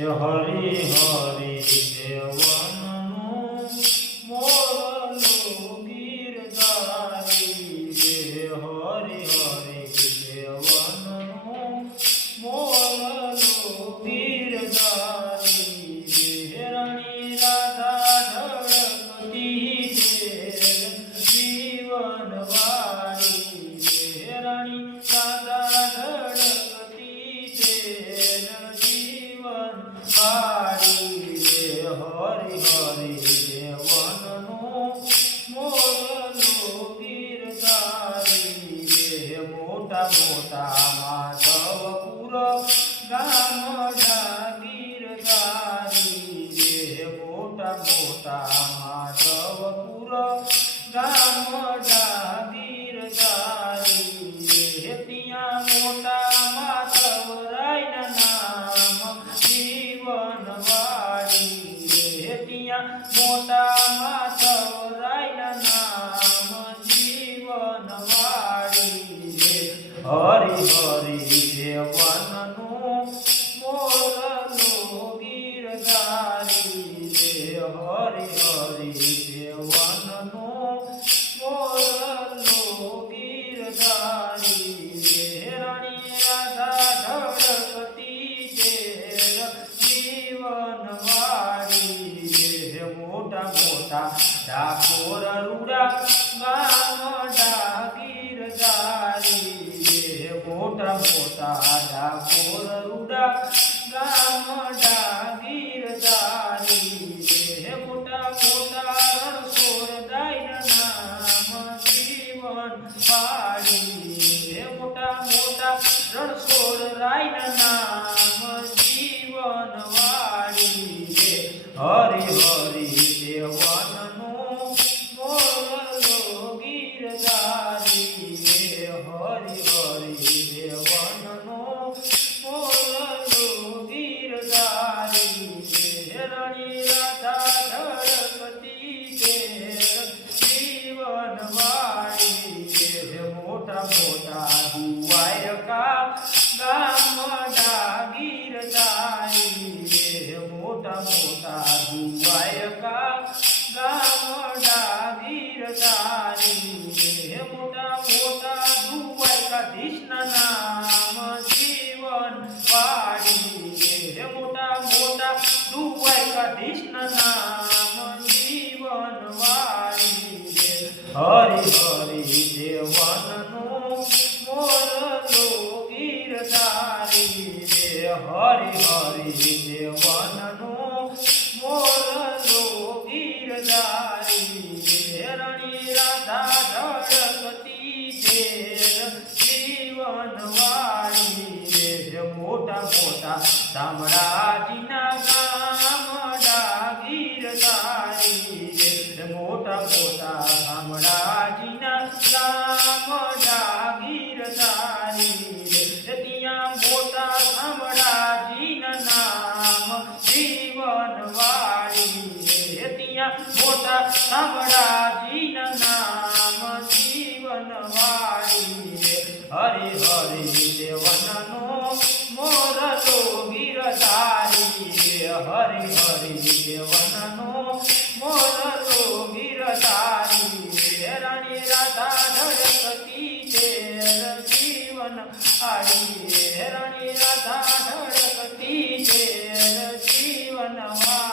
હરિ હરિ દેવનનું મોરલું ગીરધારી રે હરિ હરિ દેવનનું મોરલું ગીરધારી રે રણી રાધા ઢળકતી તેર જીવન વાળી રે રણી રાધા ઢળકતી તેર જીવન વાળી રે હરિ હરિ દેવનનું મોરલું ગીરધારી રે મોટા મોટા માધવપુર ગામડા ગીરધારી રે મોટા મોટા માધવપુર ગામડા ગીરધારી રે ત્યાં મોટા માધવરાયના નામ જીવન વાળી રે ત્યાં મોટા માધવરાયના નામ જીવન વાળી રે હરિ હરિ દેવનનું મોરલું ગીરધારી રે હરિ હરિ દેવનનું મોરલું ગીરધારી રે રણી રાધા ઢળકતી તેર જીવન વાળી રે મોટા મોટા ડાકોર રૂડા ગામડા ગીરધારી રે મોટા મોટા ડાકોર રૂડા ગામડા ગીરધારી રે મોટા મોટા રણછોડદાયના નામ જીવન વાળી રે મોટા મોટા રણછોડરાયના નામ જીવન વાળી રે હરિ હરિ દેવનનું મોરલું ગીરધારી રે હરિ હરિ દેવનનું મોરલું ગીરધારી રે રણી રાધા ઢળકતી તેર જીવન વાળી રે મોટા મોટા દ્વારકા ગામડા ગીરધારી રે મોટા મોટા દ્વારકા ગામડા ગીરધારી રે મોટા મોટા દ્વારકાધીશના નામ જીવન વાળી રે મોટા મોટા દ્વારકાધીશના નામ જીવન વાળી રે હરિ હરિ દેવનનું મોરલું ગીરધારી રે હરિ હરિ દેવનનું મોરલું ગીરધારી રે રણી રાધા ઢળકતી તેર જીવન વાળી રે મોટા મોટા શામળાજીના ગામડા ગીરધારી રે મોટા મોટા શામળાજીના ગામડા ગીરધારી રે ત્યાં મોટા શામળાજીના નામ જીવન વાળી રે ત્યાં મોટા શામળાજીના નામ જીવન વાળી રે હરિ હરિ દેવનનું મોરલું ગીરધારી રે હરિ હરિ દેવનનું મોરલું ગીરધારી રે રણી રાધા ઢળકતી તેર જીવન વાળી રે રણી રાધા ઢળકતી તેર જીવન વાળી